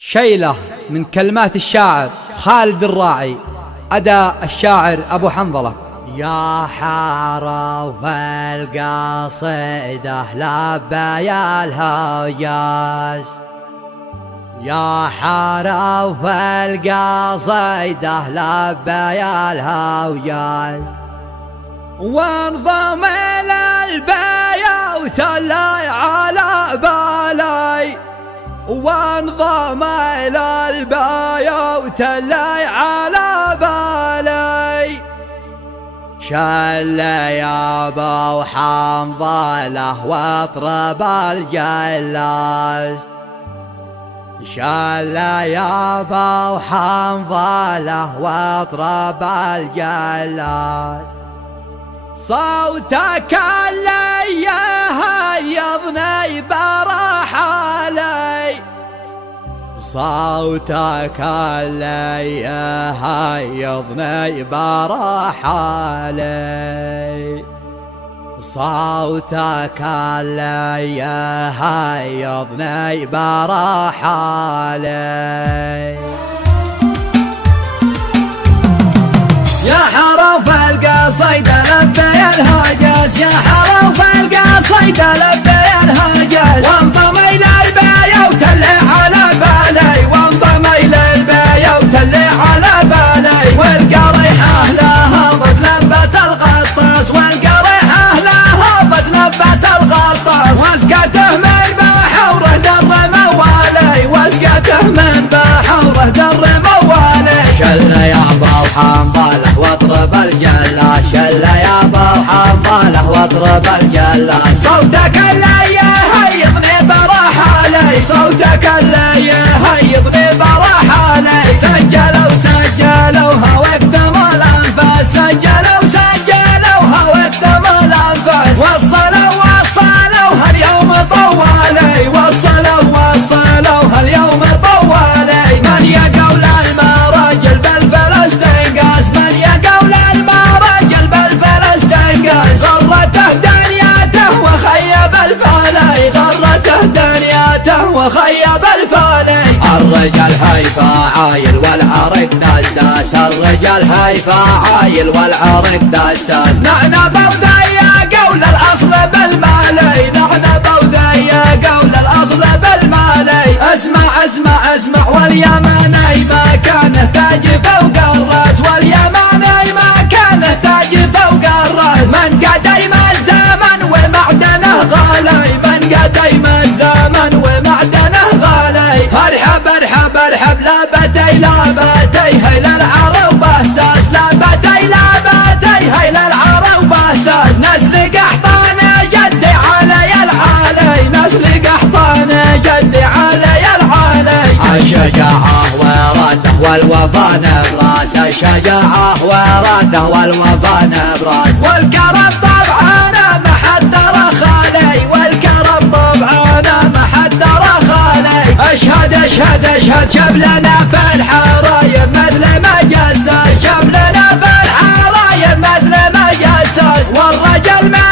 شيلة من كلمات الشاعر خالد الراعي، أداء الشاعر أبو حنظلة. يا حرف القصيدة لبى الهوجاز، يا حرف القصيدة لبى الهوجاز، وانضم إلى البيوت اللي على بالي، وانضم إلى البيوت اللي على بالي، شل يا ابو حنظلة واطرب الجلاس، شل يا ابو حنظلة واطرب الجلاس، صوتك اللي يهيضني برحالي، صوتك اللي يهيضني برحالي، صوتك اللي يهيضني برحالي. يا حرف القصيدة لبي الهوجاز، يا حرف القصيدة لبي الهوجاز، وانضم إلى البيوت اللي على بالي، وانضم إلى البيوت اللي على بالي، والقريحة لها ضد لبة الغطاس، والقريحة لها ضد لبة الغطاس، واسقته من بحوره در موالي، واسقته من بحوره در موالي، شل يا ابو حنظلة واطرب الجلاس، شل يا ابو حنظلة واطرب الجلاس، صوتك اللي يهيضني برحالي، صوتك اللي يهيضني برحالي، سجلوها واكتم الانفاس، سجلوها واكتم الانفاس، وصلوها اليوم طوالي، وصلوها اليوم طوالي، من يقول المراجل بالفلسطين قاس، من يقول المراجل بالفلسطين قاس، غرته دنياته وخيب الفالي، غرته دنياته وخيب الفالي، الرجال هيفا عايل والعرق دساس، الرجال هيفا عايل والعرق دساس، نحن بوذي قول الاصل بالمالي، نحن بوذي قول الاصل بالمالي، اسمع واليماني ما كانه تاج فوق الراس، واليماني ما كانه تاج فوق الراس، من قديم الزمن ومعدنه غالي، من قديم الزمن ومعدنه غالي، ارحب لابتي هيل العرب باساس، لابتي هيل العرب باساس، نسل قحطان جدي علي العالي، نسل قحطان جدي علي العالي، الشجاعة وراده والوفا نبراس، الشجاعة وراده والوفا نبراس، والكرم طبعا ما حد رخالي، والكرم طبعا ما حد رخالي، اشهد شبلنا في الحرايب مثل ما جساس، شبلنا في الحرايب مثل ما جساس، والرجل ما